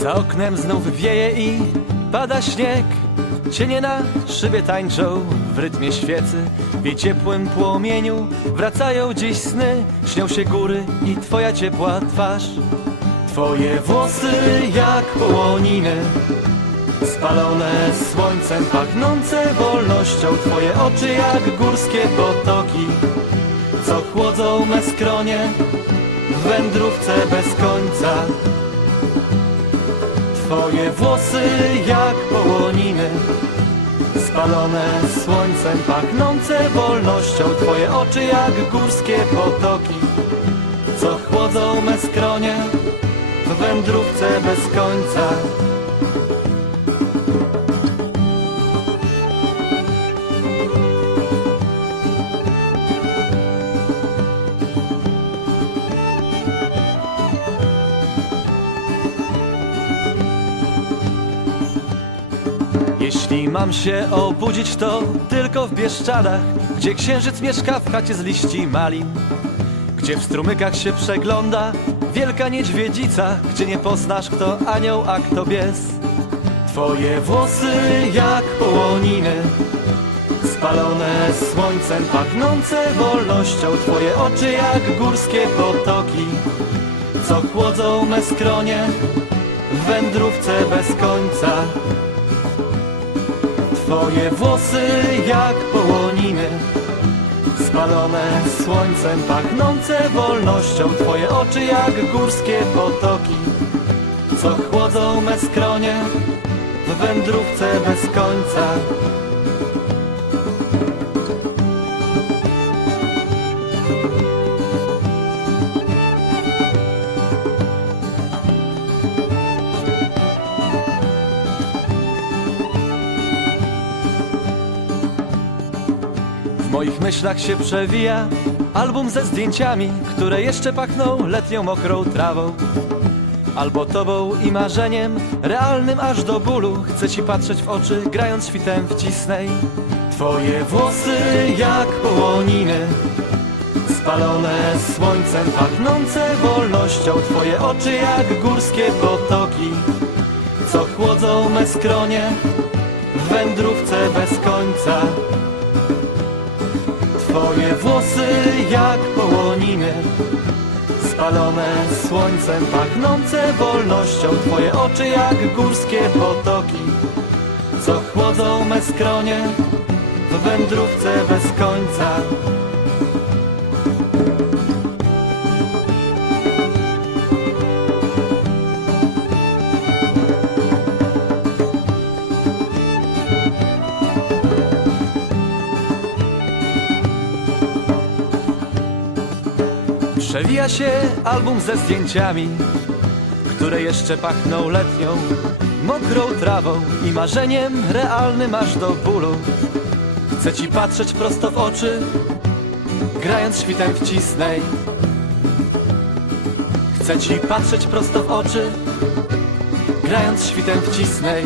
Za oknem znów wieje i pada śnieg. Cienie na szybie tańczą w rytmie świecy. Jej ciepłym płomieniu wracają dziś sny. Śnią się góry i twoja ciepła twarz. Twoje włosy jak połoniny Spalone słońcem, pachnące wolnością. Twoje oczy jak górskie potoki Co chłodzą me skronie w wędrówce bez końca Twoje włosy jak połoniny Spalone słońcem, pachnące wolnością. Twoje oczy jak górskie potoki Co chłodzą me skronie w wędrówce bez końca Jeśli mam się obudzić, to tylko w Bieszczadach, gdzie księżyc mieszka w chacie z liści malin, gdzie w strumykach się przegląda wielka niedźwiedzica, gdzie nie poznasz kto anioł, a kto bies. Twoje włosy jak połoniny, spalone słońcem, pachnące wolnością, twoje oczy jak górskie potoki, co chłodzą me skronie w wędrówce bez końca. Twoje włosy jak połoniny Spalone słońcem, pachnące wolnością. Twoje oczy jak górskie potoki Co chłodzą me skronie w wędrówce bez końca moich myślach się przewija album ze zdjęciami, które jeszcze pachną letnią mokrą trawą. Albo tobą i marzeniem, realnym aż do bólu. Chcę ci patrzeć w oczy, grając świtem w cisnej. Twoje włosy jak połoniny, spalone słońcem, pachnące wolnością. Twoje oczy jak górskie potoki, co chłodzą me skronie w wędrówce bez końca. Twoje włosy jak połoniny Spalone słońcem, pachnące wolnością. Twoje oczy jak górskie potoki Co chłodzą me skronie w wędrówce bez końca Przewija się album ze zdjęciami, które jeszcze pachną letnią, mokrą trawą i marzeniem realnym aż do bólu. Chcę ci patrzeć prosto w oczy, grając świtem w cisnej. Chcę ci patrzeć prosto w oczy, grając świtem w cisnej.